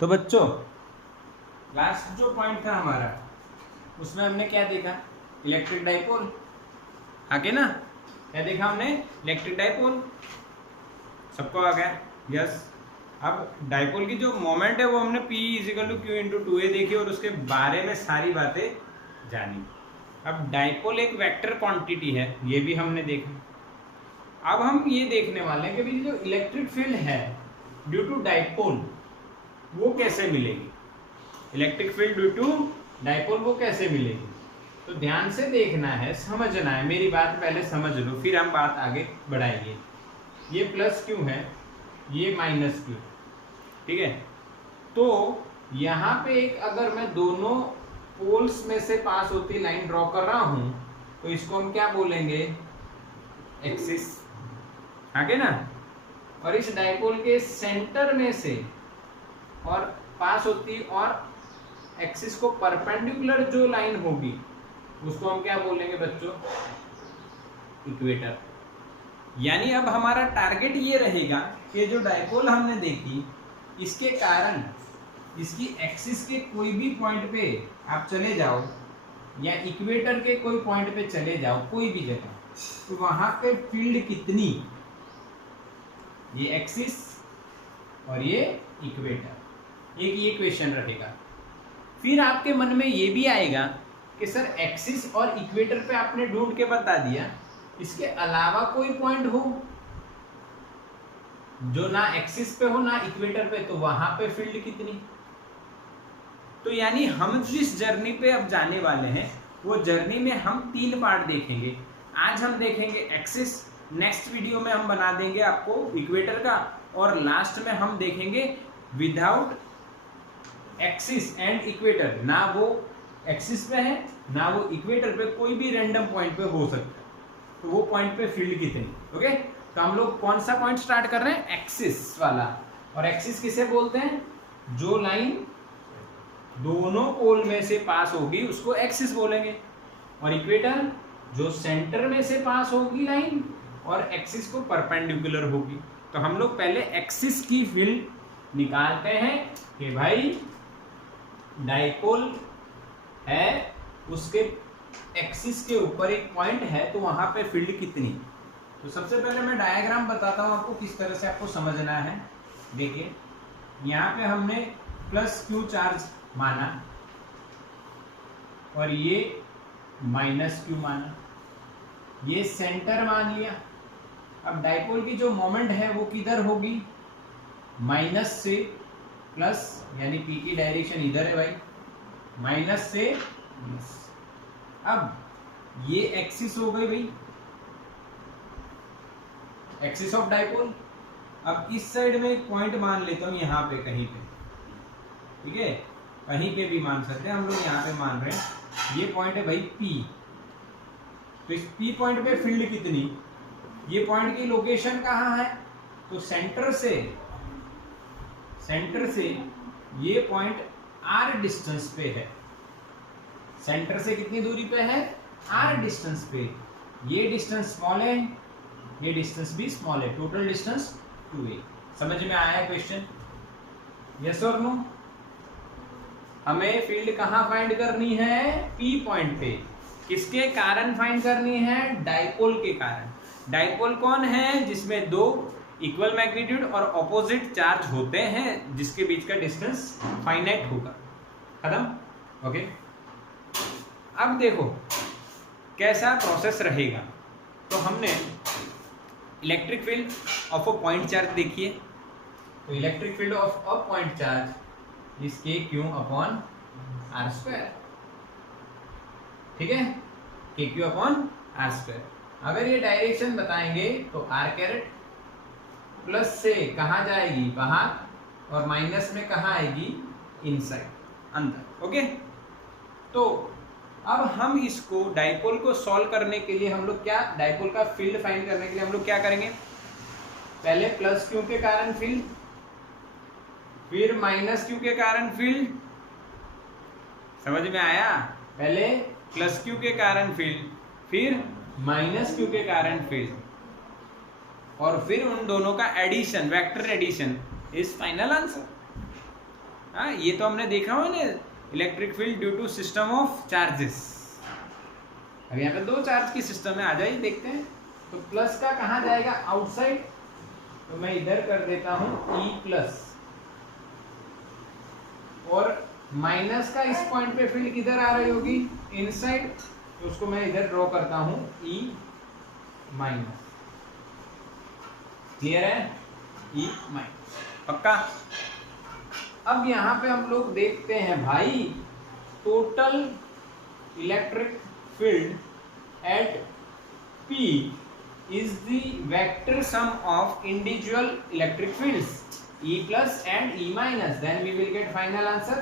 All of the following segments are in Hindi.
तो बच्चों लास्ट जो पॉइंट था हमारा उसमें हमने क्या देखा, इलेक्ट्रिक डाइपोल, आगे ना क्या देखा हमने, इलेक्ट्रिक डाइपोल, सबको आ गया, यस। अब डाइपोल की जो मोमेंट है वो हमने P is equal to q into 2a देखी और उसके बारे में सारी बातें जानी। अब डाइपोल एक वेक्टर क्वांटिटी है, ये भी हमने देखा। अब हम ये देखने वाले हैं कि जो इलेक्ट्रिक फील्ड है ड्यू टू डाइपोल वो कैसे मिलेगी, electric field due to dipole वो कैसे मिलेगी। तो ध्यान से देखना है, समझना है, मेरी बात पहले समझ लो फिर हम बात आगे बढ़ाएंगे। ये प्लस क्यू है, ये माइनस क्यू, ठीक है। तो यहाँ पे एक अगर मैं दोनों पोल्स में से पास होती लाइन ड्रॉ कर रहा हूं तो इसको हम क्या बोलेंगे, एक्सिस, आगे ना। और इस डाइपोल के सेंटर में से और पास होती और एक्सिस को परपेंडिकुलर जो लाइन होगी उसको हम क्या बोलेंगे बच्चों, इक्वेटर। यानी अब हमारा टारगेट ये रहेगा कि जो डाइपोल हमने देखी इसके कारण इसकी एक्सिस के कोई भी पॉइंट पे आप चले जाओ या इक्वेटर के कोई पॉइंट पे चले जाओ, कोई भी जगह, तो वहां पे फील्ड कितनी, ये एक्सिस और ये इक्वेटर, एक ये क्वेश्चन रहेगा। फिर आपके मन में ये भी आएगा कि सर एक्सिस और इक्वेटर पे आपने ढूंढ के बता दिया, इसके अलावा कोई पॉइंट हो जो ना एक्सिस पे हो ना इक्वेटर पे, तो वहां पे फील्ड कितनी। तो यानी हम जिस जर्नी पे अब जाने वाले हैं वो जर्नी में हम 3 पार्ट देखेंगे। आज हम देखेंगे एक्सिस, नेक्स्ट वीडियो में हम बना देंगे आपको इक्वेटर का, और लास्ट में हम देखेंगे विदाउट एक्सिस एंड इक्वेटर, ना वो एक्सिस पे है ना वो इक्वेटर पे, कोई भी रैंडम पॉइंट पे हो सकता है, तो वो पॉइंट पे फील्ड कितनी। ओके, तो हम लोग कौन सा पॉइंट स्टार्ट कर रहे हैं, एक्सिस वाला। और एक्सिस किसे बोलते हैं, जो लाइन दोनों पोल में से पास होगी उसको एक्सिस बोलेंगे। और इक्वेटर जो सेंटर में से पास होगी लाइन और एक्सिस को परपेंडिकुलर होगी। तो हम लोग पहले एक्सिस की फील्ड निकालते हैं कि भाई डाइपोल है, उसके एक्सिस के ऊपर एक पॉइंट है, तो वहां पे फील्ड कितनी। तो सबसे पहले मैं डायग्राम बताता हूं आपको किस तरह से आपको समझना है। देखिए यहाँ पे हमने प्लस क्यू चार्ज माना और ये माइनस क्यू माना, ये सेंटर मान लिया। अब डाइपोल की जो मोमेंट है वो किधर होगी, माइनस से प्लस, यानी पी की डायरेक्शन इधर है भाई, माइनस से प्लस। अब ये एक्सिस हो गई भाई, एक्सिस ऑफ डाइपोल। अब इस साइड में एक पॉइंट मान लेता हूं यहाँ पे कहीं पे, ठीक है, कहीं पे भी मान सकते हैं हम लोग, यहाँ पे मान रहे हैं ये पॉइंट है भाई P। तो इस P पॉइंट पे फील्ड कितनी, ये पॉइंट की लोकेशन कहाँ है, तो सेंटर से ये पॉइंट R डिस्टेंस पे है, सेंटर से कितनी दूरी पे है, R डिस्टेंस पे। ये डिस्टेंस स्मॉल है, ये डिस्टेंस भी स्मॉल है, टोटल डिस्टेंस 2a। समझ में आया क्वेश्चन, यस और नो। हमें फील्ड कहाँ फाइंड करनी है, P पॉइंट पे। किसके कारण फाइंड करनी है, डाइपोल के कारण। डाइपोल कौन है, जिसमें 2 इक्वल मैग्नीट्यूड और ऑपोजिट चार्ज होते हैं, जिसके बीच का डिस्टेंस फाइनाइट होगा। खत्म, ओके। अब देखो कैसा प्रोसेस रहेगा। तो हमने electric field of a point charge देखिए, तो electric field of a point charge is के क्यू अपॉन आर स्क्वायर, ठीक है, के क्यू अपॉन आर स्क्वायर। अगर ये डायरेक्शन बताएंगे तो आर कैरेट, प्लस से कहाँ जाएगी, बाहर, और माइनस में कहाँ आएगी, इनसाइड, अंदर। ओके, तो अब हम इसको डाइपोल को सॉल्व करने के लिए हम लोग क्या, डाइपोल का फील्ड फाइंड करने के लिए हम लोग क्या करेंगे, पहले प्लस क्यू के कारण फील्ड, फिर माइनस क्यू के कारण फील्ड। समझ में आया, पहले प्लस क्यू के कारण फील्ड, फिर माइनस क्यू के कारण फील्ड, और फिर उन दोनों का addition, vector addition is final answer. हाँ, ये तो हमने देखा हुआ ना, electric field due to system of charges. अब यहाँ पे दो चार्ज की सिस्टम है, आ जाइए देखते हैं। तो प्लस का कहाँ जाएगा, आउटसाइड, तो मैं इधर कर देता हूँ E प्लस, और माइनस का इस पॉइंट पे फील्ड किधर आ रही होगी, इनसाइड, तो उसको मैं इधर ड्रॉ करता हूँ E माइनस। क्लियर है, E माइनस, पक्का। अब यहाँ पे हम लोग देखते हैं भाई, total electric field at P is the vector sum of individual electric fields E plus and E minus. Then we will get final answer.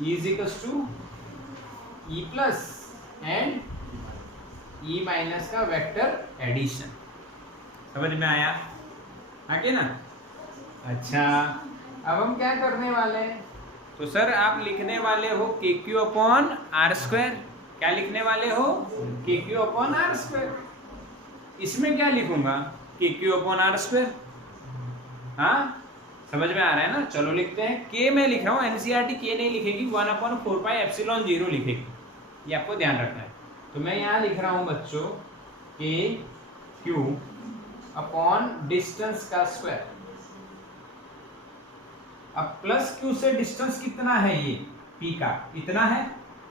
E is equals to E plus and E minus का वेक्टर एडिशन। समझ में आया, आगे ना। अच्छा, अब हम क्या करने वाले हैं, तो सर आप लिखने वाले हो KQ अपॉन आर स्क्वायर। क्या लिखने वाले हो, KQ अपॉन आर स्क्वायर। इसमें क्या लिखूंगा, KQ अपॉन आर स्क्वायर। हाँ, समझ में आ रहा है ना। चलो लिखते हैं, K मैं लिख रहा हूँ, NCERT K नहीं लिखेगी, 1/4πε0 लिखेगी, ये आपको ध्यान रखना है। तो मैं यहाँ लिख रहा हूँ बच्चों KQ अपॉन डिस्टेंस का स्क्वायर। अब प्लस Q से डिस्टेंस कितना है, ये P का इतना है।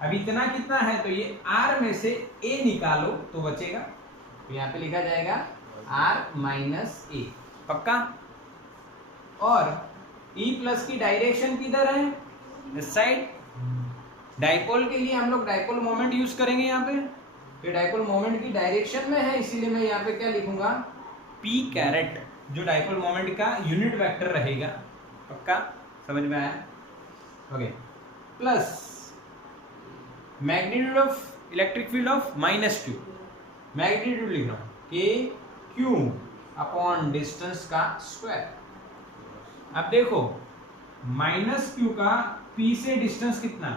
अब इतना कितना है, तो ये R में से A निकालो तो बचेगा, तो यहाँ पे लिखा जाएगा R माइनस A, पक्का। और E प्लस की डायरेक्शन किधर है, इस साइड। डाइपोल के लिए हम लोग डाइपोल मोमेंट यूज करेंगे यहाँ पे, तो डाइपोल मोमेंट की डायरेक्शन में है, इसीलिए मैं यहाँ पे क्या लिखूंगा, P कैरेट, जो डाइपोल मोमेंट का यूनिट वेक्टर रहेगा, पक्का। समझ में आया, okay. Plus magnitude of electric field of minus Q, magnitude लिख रहा हूँ KQ अपॉन डिस्टेंस का स्क्वायर। अब देखो माइनस Q का P से डिस्टेंस कितना,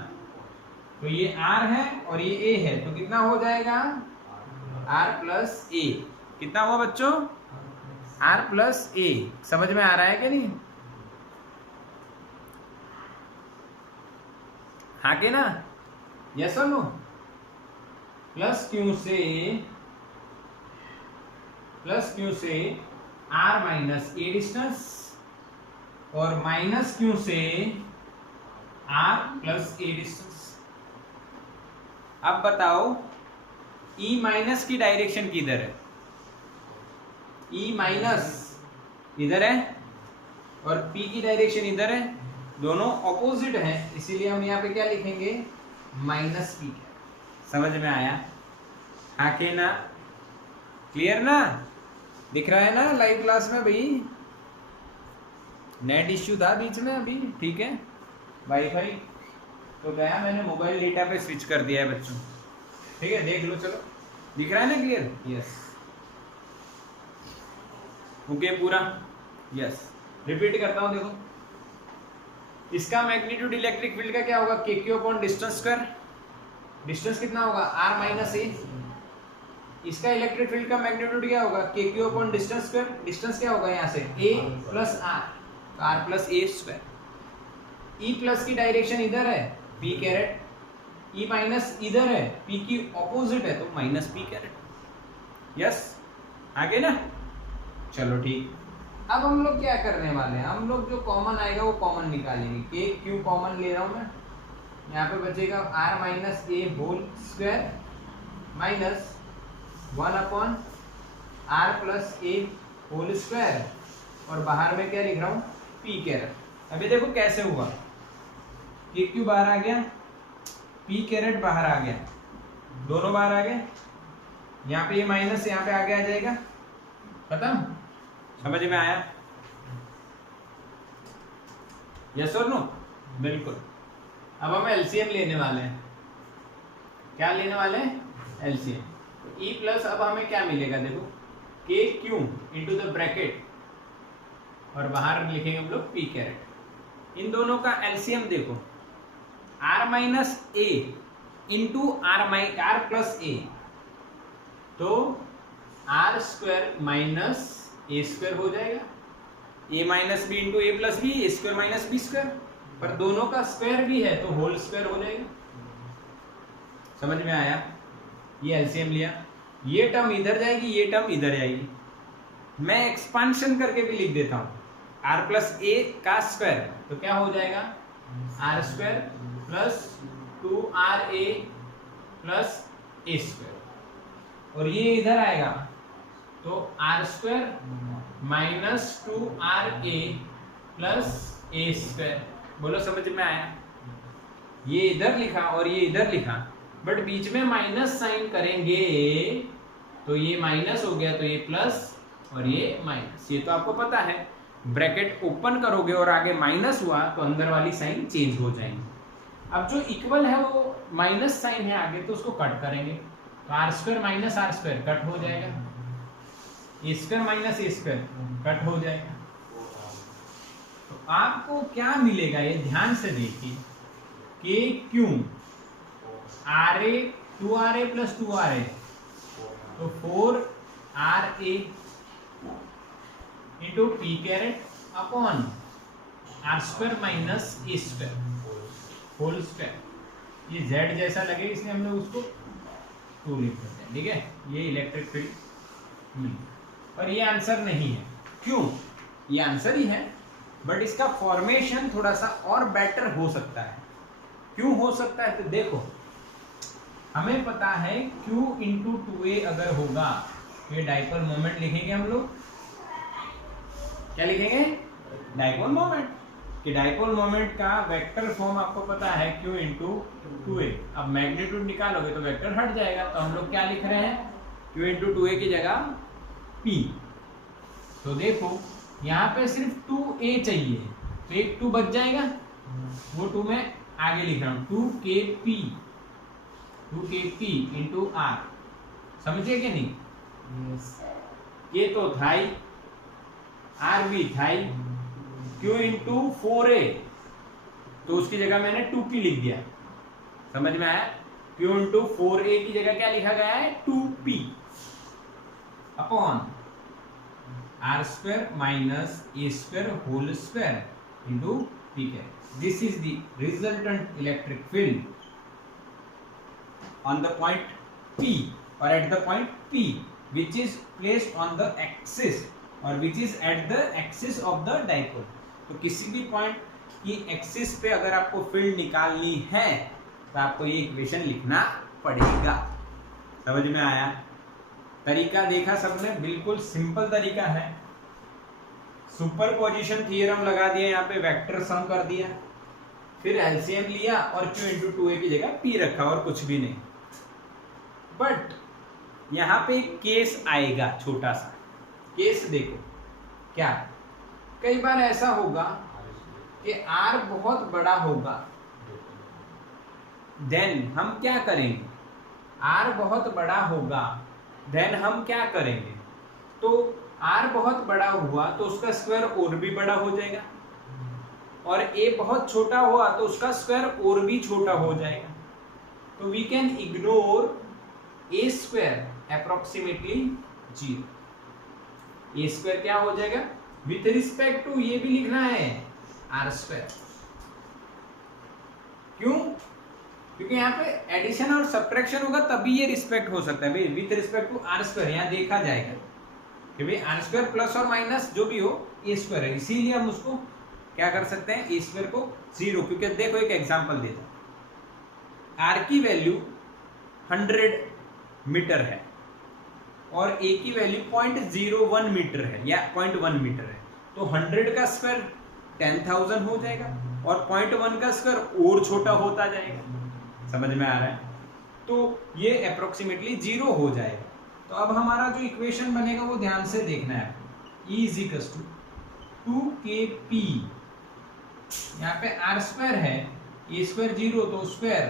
तो ये R है और ये A है, तो कितना हो जाएगा, R प्लस A। कितना हुआ बच्चों, R प्लस A। समझ में आ रहा है कि नहीं, हाँ के ना, यस और नो। प्लस Q से R माइनस A डिस्टेंस, और माइनस Q से R प्लस A डिस्टेंस। अब बताओ E माइनस की डायरेक्शन किधर है, E माइनस इधर है और P की डायरेक्शन इधर है, दोनों ऑपोजिट हैं, इसीलिए हम यहाँ पे क्या लिखेंगे, माइनस P। समझ में आया, हाँ के ना, क्लियर ना, दिख रहा है ना लाइव क्लास में भाई। नेट इश्यू था बीच में अभी, ठीक है, वाईफाई तो गया, मैंने मोबाइल डेटा पे स्विच कर दिया है बच्चों, ठीक है, देख लो। चलो दिख रहा है ना क्लियर, यस, ओके पूरा, यस। रिपीट करता हूं, देखो इसका मैग्नीट्यूड इलेक्ट्रिक फील्ड का क्या होगा, KQ upon distance square. Distance कितना होगा, R माइनस A। इसका इलेक्ट्रिक फील्ड का मैग्नीट्यूड क्या होगा, KQ upon distance square. Distance क्या होगा यहाँ से, A प्लस R, तो R plus A square. E plus की डायरेक्शन इधर है, P कैरेट, E माइनस इधर है, P की ऑपोजिट है, तो माइनस P कैरेट। यस, आगे ना, चलो ठीक। अब हम लोग क्या करने वाले हैं, हम लोग जो कॉमन आएगा वो कॉमन निकालेंगे। KQ कॉमन ले रहा हूं मैं, यहाँ पे बचेगा R minus A whole square minus 1/R plus A whole square, और बाहर में क्या लिख रहा हूँ, P कैरेट। अभी देखो कैसे हुआ, KQ बाहर आ गया, P कैरेट बाहर आ गया, दोनों बाहर आ गए, यहाँ पे ये माइनस यहाँ पे आगे आ जाएगा, खत्म। समझ में आया, यस और नो, बिल्कुल। अब हम एलसीएम लेने वाले हैं, क्या लेने वाले हैं, एलसीएम। तो E प्लस अब हमें क्या मिलेगा, देखो KQ इंटू द ब्रैकेट, और बाहर लिखेंगे हम लोग P कैरेट। इन दोनों का एलसीएम देखो, R minus A into R plus A, तो R square minus A square हो जाएगा, A minus B into A plus B, A square minus B square. पर दोनों का स्क्वायर भी है तो होल स्क्वायर हो जाएगा। समझ में आया? ये एलसीएम लिया, ये टर्म इधर जाएगी, ये टर्म इधर जाएगी। मैं एक्सपांशन करके भी लिख देता हूं, आर प्लस ए का स्क्वायर, तो क्या हो जाएगा? R square plus 2RA plus A square, और ये इधर आएगा तो R square minus 2RA plus A square. बोलो समझ में आया? ये इधर लिखा और ये इधर लिखा, बट बीच में माइनस साइन करेंगे तो ये माइनस हो गया, तो ये प्लस और ये माइनस, ये तो आपको पता है। ब्रैकेट ओपन करोगे और आगे माइनस हुआ तो अंदर वाली साइन चेंज हो जाएंगी। अब जो इक्वल है वो माइनस साइन है आगे, तो उसको कट करेंगे, तो R square minus R square cut हो जाएगा, A square minus A square cut हो जाएगा। तो आपको क्या मिलेगा ये ध्यान से देखिए, के Q RA 2RA plus 2RA, तो 4RA into P caret upon R square minus A square whole square. ये z जैसा लगे इसलिए हम लोग उसको 2 लिख देते हैं, ठीक है? ये इलेक्ट्रिक फील्ड, और ये आंसर नहीं है। क्यों? ये आंसर ही है, बट इसका फॉर्मेशन थोड़ा सा और बेटर हो सकता है। क्यों हो सकता है? तो देखो, हमें पता है Q इंटू 2A अगर होगा, ये डाइपोल मोमेंट लिखेंगे हम लोग, क्या लिखेंगे? Dipole moment. कि डाइपोल मोमेंट का वेक्टर फॉर्म आपको पता है Q इंटू 2A। अब मैग्नीट्यूड निकालोगे तो वेक्टर हट जाएगा, तो हम लोग क्या लिख रहे हैं? Q इंटू 2A की जगह P। तो देखो यहाँ पे सिर्फ 2A चाहिए, तो एक 2 बच जाएगा, वो 2 मैं आगे लिख रहा हूँ, 2KP इंटू R। समझे कि नहीं? ये तो था ही, R भी था ही, Q इंटू 4A, तो उसकी जगह मैंने 2P लिख दिया। समझ में आया? Q इंटू 4A की जगह क्या लिखा गया है? 2P upon R square minus A square whole square into P caret. This is the resultant electric field on the point P or at the point P which is placed on the axis or which is at the axis of the dipole। तो किसी भी पॉइंट की एक्सिस पे अगर आपको फील्ड निकालनी है तो आपको ये इक्वेशन लिखना पड़ेगा। समझ में आया? तरीका देखा सबने, बिल्कुल सिंपल तरीका है। सुपरपोजिशन थ्योरम लगा दिया, यहाँ पे वेक्टर सम कर दिया, फिर एलसीएम लिया और Q इंटू 2A की जगह P रखा, और कुछ भी नहीं। बट यहाँ पे एक केस आएगा, छोटा सा केस। देखो क्या, कई बार ऐसा होगा कि R बहुत बड़ा होगा, देन हम क्या करेंगे? R बहुत बड़ा होगा, देन हम क्या करेंगे? तो R बहुत बड़ा हुआ तो उसका स्क्वायर और भी बड़ा हो जाएगा, और A बहुत छोटा हुआ तो उसका स्क्वायर और भी छोटा हो जाएगा। तो we can ignore A square approximately 0। A square क्या हो जाएगा? विथ रिस्पेक्ट टू ये भी लिखना है R स्क्वायर। क्यों? क्योंकि यहाँ पे एडिशन और सब्ट्रैक्शन होगा तभी ये रिस्पेक्ट हो सकता है भाई, with respect to R square. यहाँ देखा जाएगा कि भाई R स्क्वायर प्लस और माइनस जो भी हो A स्क्वायर है, इसीलिए हम उसको क्या कर सकते हैं? A स्क्वायर को 0। क्योंकि देखो एक एग्जांपल देता हूं, R की वैल्यू 100 मीटर है और A की वैल्यू 0.01 मीटर है या 0.1 मीटर है, तो 100 का स्क्वायर 10,000 हो जाएगा और 0.1 का स्क्वायर और छोटा होता जाएगा। समझ में आ रहा है? तो ये अप्रोक्सीमेटली 0 हो जाएगा। तो अब हमारा जो इक्वेशन बनेगा वो ध्यान से देखना है। E इक्वल्स टू 2KP, यहाँ पे R स्क्वायर है, A स्क्वायर 0 तो स्क्वायर,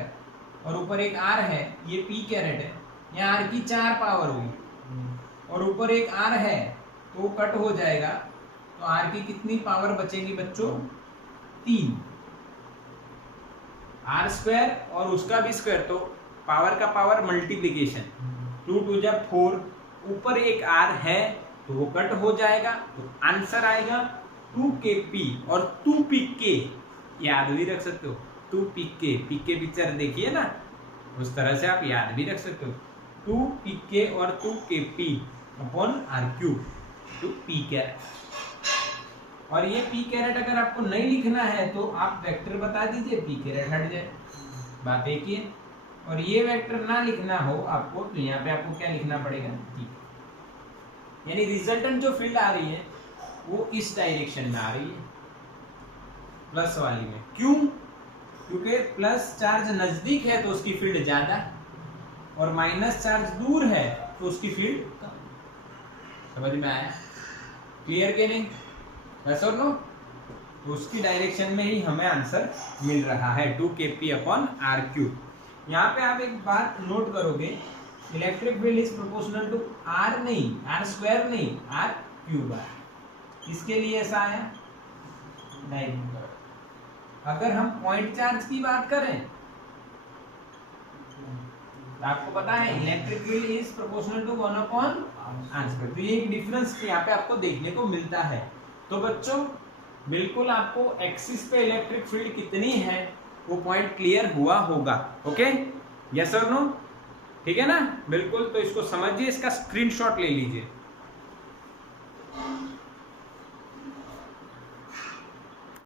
और ऊपर एक R है, ये P कैरेट है, यहाँ R की 4 पावर होगी और ऊपर एक R है तो वो कट हो जाएगा, तो R की कितनी पावर बचेगी बच्चों? 3। R स्क्वायर और उसका भी स्क्वायर, तो पावर का पावर मल्टीप्लीकेशन, 2 2 जा 4, ऊपर एक R है तो वो कट हो जाएगा, तो आंसर आएगा 2KP और 2PK याद भी रख सकते हो। 2 पीके पिक्चर देखिए ना, उस तरह से आप याद भी रख सकते हो। 2 पीके और 2 KP upon R cube, 2 P caret. और ये पी कैरेट अगर आपको नहीं लिखना है तो आप वेक्टर बता दीजिए, पी कैरेट हट जाए, बात एक ही है। और ये वेक्टर ना लिखना हो आपको तो यहाँ पे आपको क्या लिखना पड़ेगा, पी। यानी रिजल्टेंट जो फील्ड आ रही है वो इस डायरेक्शन में आ रही है, प्लस वाली में। क्यों? क्योंकि प्लस चार्ज नजदीक है तो उसकी फील्ड ज्यादा, और माइनस चार्ज दूर है तो उसकी फील्ड कम। समझ में आया? क्लियर के नहीं? यस और नो? तो उसकी डायरेक्शन में ही हमें आंसर मिल रहा है 2 kp अपॉन आर क्यूब। यहाँ पे आप एक बात नोट करोगे, electric field is proportional to R, नहीं आर स्क्वायर नहीं, आर क्यूब आर। इसके लिए ऐसा आया डायरेक्ट। अगर हम पॉइंट चार्ज की बात करें तो आपको पता है electric field is proportional to 1 upon R square. तो ये एक डिफरेंस यहाँ पे आपको देखने को मिलता है। तो बच्चों बिल्कुल आपको एक्सिस पे इलेक्ट्रिक फील्ड कितनी है वो पॉइंट क्लियर हुआ होगा। ओके, यस और नो? ठीक है ना? बिल्कुल। तो इसको समझिए, इसका स्क्रीनशॉट ले लीजिए।